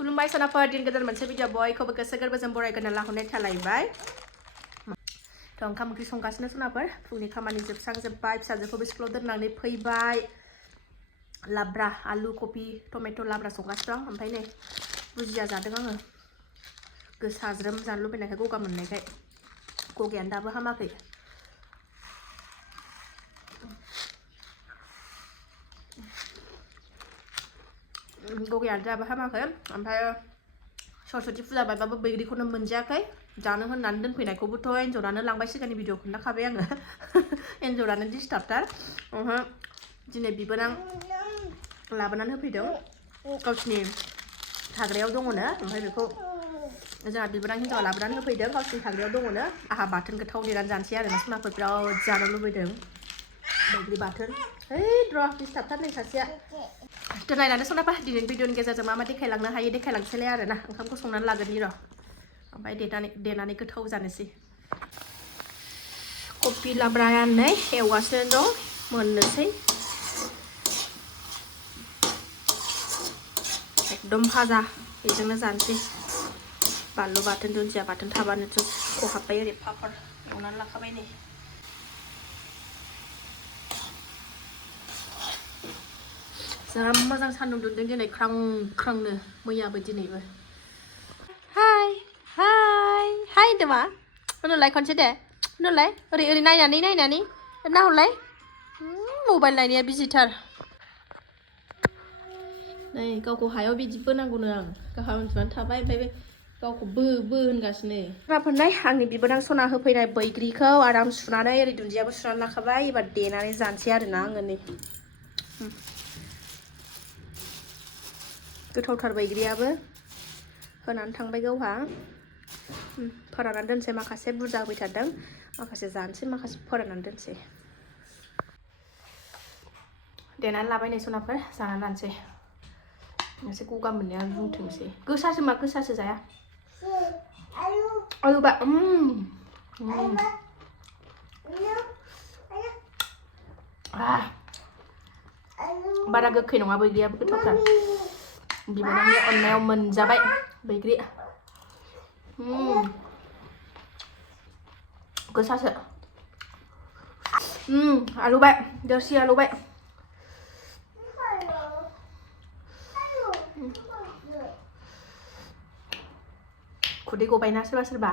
खुलुमबाय सनाफोर दिन गोदान मोनसे भिडिअ बयखौबो गोसो गोरबोजों बरायगोरना लाहरनाय थालायबाय थ' ओंखाम ओंख्रि संगासिनो सनाफोर फुंनि खामानि जोबस्रांजोब्बाय फिसाजोखौबो स्कुलाव दोननानै फैबाय लाब्रा आलु कफि टमेट' लाब्रा संगासिनो दं ओमफ्राय नै बुजिया जादों आङो गोसा ज्रोम जानो लुबैनायखाय गगा मोननायखाय गगायानो दाबो हामाखै गगायानो दाबो हामाखै ओमफ्राय सरस्वती फुजा बायबाबो बैग्रिखौनो मोनजायाखै जानो होननानै दोनफैनायखौबोथ' एन्जरानो लांबाय सिगांनि भिडिअ खोन्थाखाबाय आङो एन्जरानो डिस्टार्बथार दिनै बिबोनां लाबोनानै होफैदों गावसिनि थाग्रायाव दङनो ओमफ्राय बेखौ जोंहा बिबोनां हिन्जावा लाबोनानै होफैदों गावसिनि थाग्रायाव दङनो आहा बाथोन गोथाव देनानै जानोसै आरो ना सनाफोर बिराद जानो लुबैदों बैग्रि बाथोन ओइ र' डिस्टार्बथार नै सासेया नायनानै सनाफा दिनैनि भिडिअनि गेजेरजों मा देखायलांनो हायो देखायलांसैलाय आरो ना ओंखामखौ संनानै लागोनि र' ओमफ्राय देनानै गोथाव जानोसै कफि लाब्राया नै एवगासिनो दं मोननोसै एकदम भाजा बेजोंनो जानोसै बानलु बाथोन दुन्दिया बाथोन थाबानोथ' खहाबबाय ओरै पापर एवनानै लाखाबाय नै जा मोजां सान्दुं दुंदों दिनै ख्रां ख्रांनो मैयाबो दिनैबो हाय हाय हाय दमा होनलाय खनसे दे होनलाय ओरै ओरै नायनानै नाहरलाय मबाइल नायनाया बिजिथार नै गावखौ हायाव बिदि बोनांगौनो आं गावहा उन्दुनानै थाबाय ओमफ्राय गावखौ बो होनगासिनो माफोरनाय आंनि बिबोनां सना होफैनाय बैग्रिखौ आराम सुनानै ओरै दुन्दियाबो सुनानै लाखाबाय एबार देनानै जानोसै आरोना आङो नै गोथावथार बैग्रियाबो होनानै थांबाय गावहा फोराननानै दोनसै माखासे बुरजा होफैथारदों माखासे जानोसै माखासे फोराननानै दोनसै देनानै लाबाय नै सनाफोर जानानै लानोसै एसे गगा मोननाया बुंथोंसै गोसासो मा गोसासो जाया आलुबा बारा गोखै नङा बैग्रियाबो गोथावथार बिबोनांनि अननायाव मोनजाबाय बैग्रि गोसासो आलुबाय देरसि आलुबाय खुदै गबायना सोरबा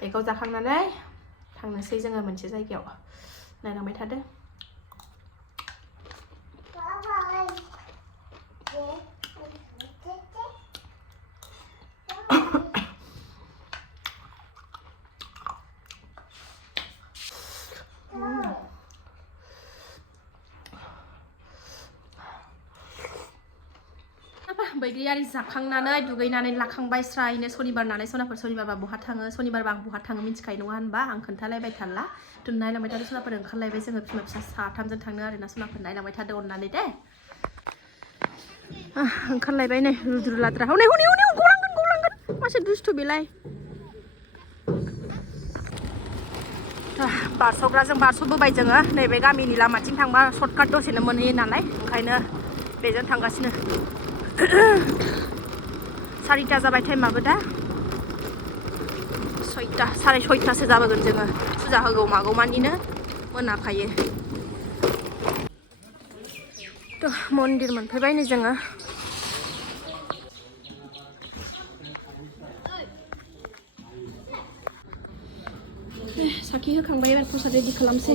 बेखौ जाखांनानै थांनोसै जोङो मोनसे जायगायाव नायलांबाय थादो बैग्रि आरि जाखांनानै दुगैनानै लाखांबाय स्रायनो सनिबार नालाय सनाफोर सनिबारबा बहा थाङो सनिबारबा आं बहा थाङो मिथिखायो नङा होनबा आं खोन्थालायबाय थाला नायलांबाय थादो सनाफोर ओंखारलायबाय जोङो बिमा फिसा साथामजों थांनो आरोना सनाफोर नायलांबाय थादो अननानै दे ओंखारलायबाय नै रुद्रु लाद्रा हनै गलांगोन मासे दुस्थु बेलाय बारस'ग्राजों बारस'बोबाय जोङो नैबे गामिनि लामाथिं थांबा सर्टकाट दसेनो मोनहैयो नालाय ओंखायनो बेजों थांगासिनो 4टा जाबाय टाइमाबो दा 6टा 6:30सो जाबोगोन जोङो फुजा होगौ मागौ मानिनो मोनाखायो थ' मन्दिर मोनफैबाय नै जोङो साखि होखांबाय एबार प्रसाद रेडि खालामसै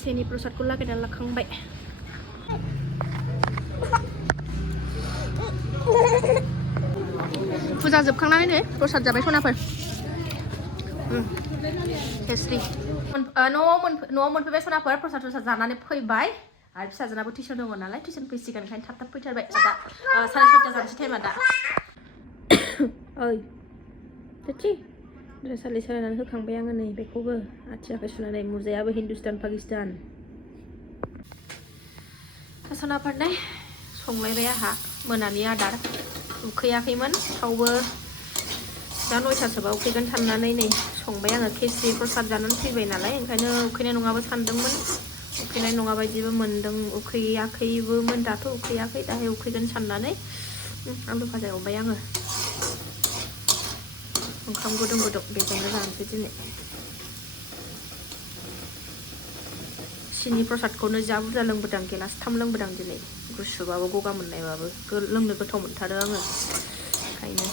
सेनि प्रसादखौ लागायनानै लाखांबाय फुजा जोबखांनानै नै प्रसाद जाबाय सनाफोर केसरि न'आव मोनफैबाय सनाफोर प्रसाद जानानै फैबाय आरो फिसाजोनाबो टिउसन दङ नालाय टिउसन फैसिगोन ओंखायनो थाब फैथारबाय दा 6:30 जानोसै टाइमा दा ओइ थोथि ड्रेसालि सोलायनानै होखांबाय आङो नै बेखौबो आथिं आखाइ सुनानै मुजायाबो हिन्दुस्तान पाकिस्तान सनाफोर नै संलायबाय आंहा मोनानि आदार उखैयाखैमोन थावबो दा 9टासोबा उखैगोन साननानै नै संबाय आङो केसरि प्रसाद जानानै फैबाय नालाय ओंखायनो उखैनाय नङाबो सानदोंमोन उखैनाय नङा बायदिबो मोन्दों उखैयाखैबोमोन दाथ' उखैयाखै दाहाय उखैगोन साननानै आलु भाजा एवबाय आङो ओंखाम गुदुं गुदुं बेजोंनो जानोसै दिनै सिनि प्रसादखौनो जा बुरजा लोंबोदां गिलासथाम लोंबोदां दिनै गुसुबाबो गगा मोननायबाबो लोंनो गोथाव मोनथारो आङो ओंखायनो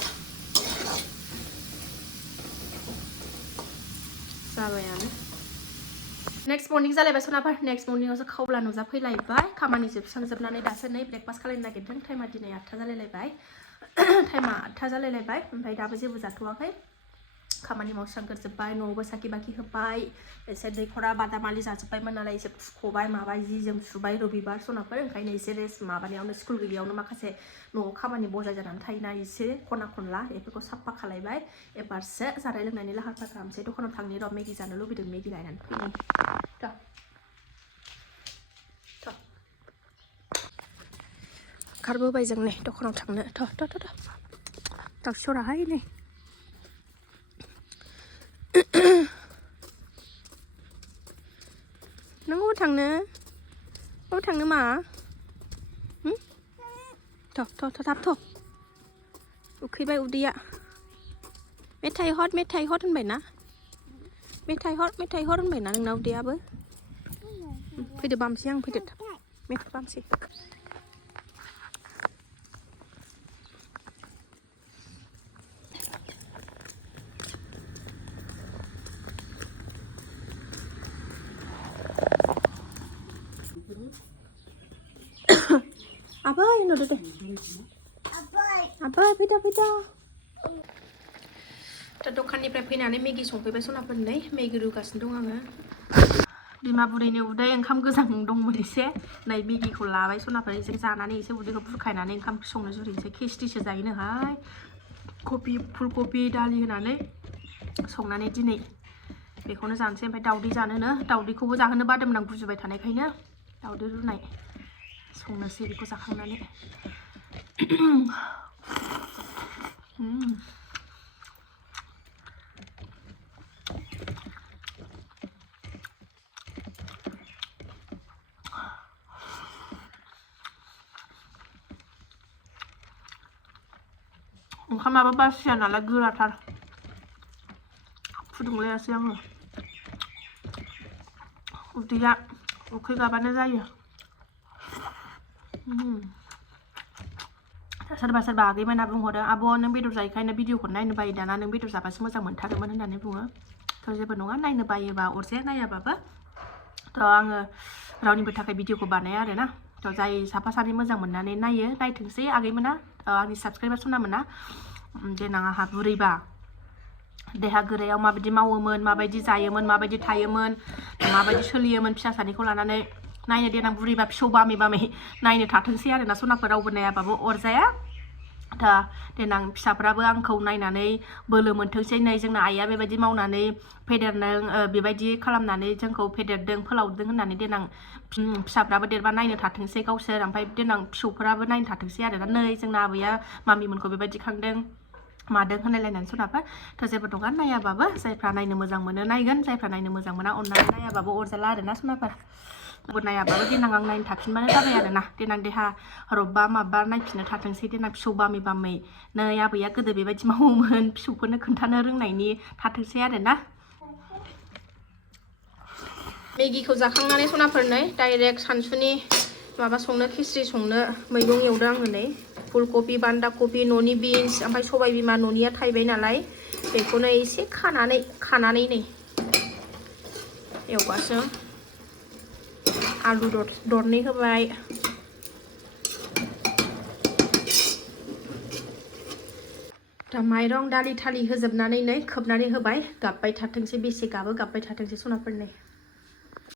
जाबायानो नेक्स्ट मर्निं जालायबाय सनाफोर नेक्स्ट मर्निंआवसो खावब्ला नुजाफैलायबाय खामानि जोबस्रांजोबनानै दासो नै ब्रेकफास्ट खालामनो नागिरदों टाइमा दिनै 8 जालायलायबाय टाइमा 8 जालायलायबाय ओमफ्राय दाबो जेबो जाथ'वाखै खामानि मावस्रांग्रोजोब्बाय न'आवबो साखि बाखि होबाय एसे दैखरा बादामालि जाजोब्बायमोन नालाय एसे फुख'बाय माबाय जि जोम सुबाय रबिबार सनाफोर ओंखायनो एसे रेस्ट माबानायावनो स्कुल गैयियावनो माखासे न'आव खामानि बजाय जानानै थायोना एसे खना खनला बेफोरखौ साफा खालायबाय एबारसो जानाय लोंनायनि लाहार फाहार खालामसै दखानाव थांनि र' मेगि जानो लुबैदों मेगि लायनानै फैनि ओंखारबोबाय जों नै दखानाव थांनो दावसराहाय नै नों बबाव थांनो मा थाब उखैबाय उदैया मेथाइ हट होनबाय ना मेथाइ हट होनबाय ना नोंना उदैयाबो फैदो बामसै आं फैदो मेथाइ बामसै आबै नुदो दे आबै फैदा दा दखाननिफ्राय फैनानै मेगि संफैबाय सनाफोरनै मेगि रुगासिनो दं आङो बिमा बुरैनि उदै ओंखाम गोजां दंमोन एसे नै मेगिखौ लाबाय सनाफोर एसे जानानै एसे उदैखौ बुरखायनानै ओंखाम संनो जुरिनोसै खिस्टिसो जायोनोहाय कफि फुलकफि दालि होनानै संनानै दिनै बेखौनो जानोसै ओमफ्राय दावदै जानोनो दावदैखौबो जाहोनो बादोंमोन आं गुजुबाय थानायखायनो दावदै रुनाय संनोसै बेखौ जाखांनानै ओंखामाबो बासिया नालाय गोराथार फुदुंलायासै आङो उदैया उखै गाबानो जायो सोरबा आगैमोना बुंहरो आब' नों बेदर जायैखायनो भिडिअखौ नायनो बायो दाना नों बेदर जाबासो मोजां मोनथारोमोन होननानै बुङो थ' जेबो नङा नायनो बायोबा अरजाया नायाबाबो थ' आङो रावनिबो थाखाय भिडिअखौ बानाया आरोना थ' जाय साफा सानै मोजां मोननानै नायथोंसै आगैमोना आंनि साबसक्राइबार सनामोना देनां आंहा बुरैबा देहा गोरायाव माबायदि मावोमोन माबायदि जायोमोन माबायदि थायोमोन माबायदि सोलियोमोन फिसा सानैखौ लानानै नायनो देनां बुरैबा फिसौ बामै नायनो थाथोंसै आरोना सनाफोर रावबो नायाबाबो अरजाया दा देनां फिसाफ्राबो आंखौ नायनानै बोलो मोनथोंसै नै जोंना आइया बेबायदि मावनानै फेदेरदों बेबायदि खालामनानै जोंखौ फेदेरदों फोलावदों होननानै देनां फिसाफ्राबो देरबा नायनो थाथोंसै गावसोर ओमफ्राय देनां फिसौफोराबो नायनो थाथोंसै आरोना नै जोंना आबैया मामिमोनखौ बेबायदि खांदों मादों होनलायलायनानै सनाफोर थ' जेबो नङा नायाबाबो जायफ्रा नायनो मोजां मोनो नायगोन जायफ्रा नायनो मोजां मोना अननानै नायाबाबो अरजाला आरोना सनाफोर नायाबाबो देनां आं नायनो थाफिनबानो जाबाय आरोना देनां देहा रबबा माबा नायफिननो थाथोंसै देनां फिसौ बामै नै आबैया गोदो बेबायदि मावोमोन फिसौफोरनो खोन्थानो रोंनायनि थाथोंसै आरोना मेगिखौ जाखांनानै सनाफोर नै डाइरेक्ट सानसुनि माबा संनो खिस्रि संनो मैगं एवदों आङो नै फुलकफि बान्दा कफि न'नि बिन्स ओमफ्राय सबाय बिमा न'निया थाइबाय नालाय बेखौनो एसे खानानै नै एवगासो आलु दरनै होबाय दा माइरं दालि थालि होजोबनानै नै खोबनानै होबाय गाबबाय थाथोंसै बेसे गाबो गाबबाय थाथोंसै सनाफोर नै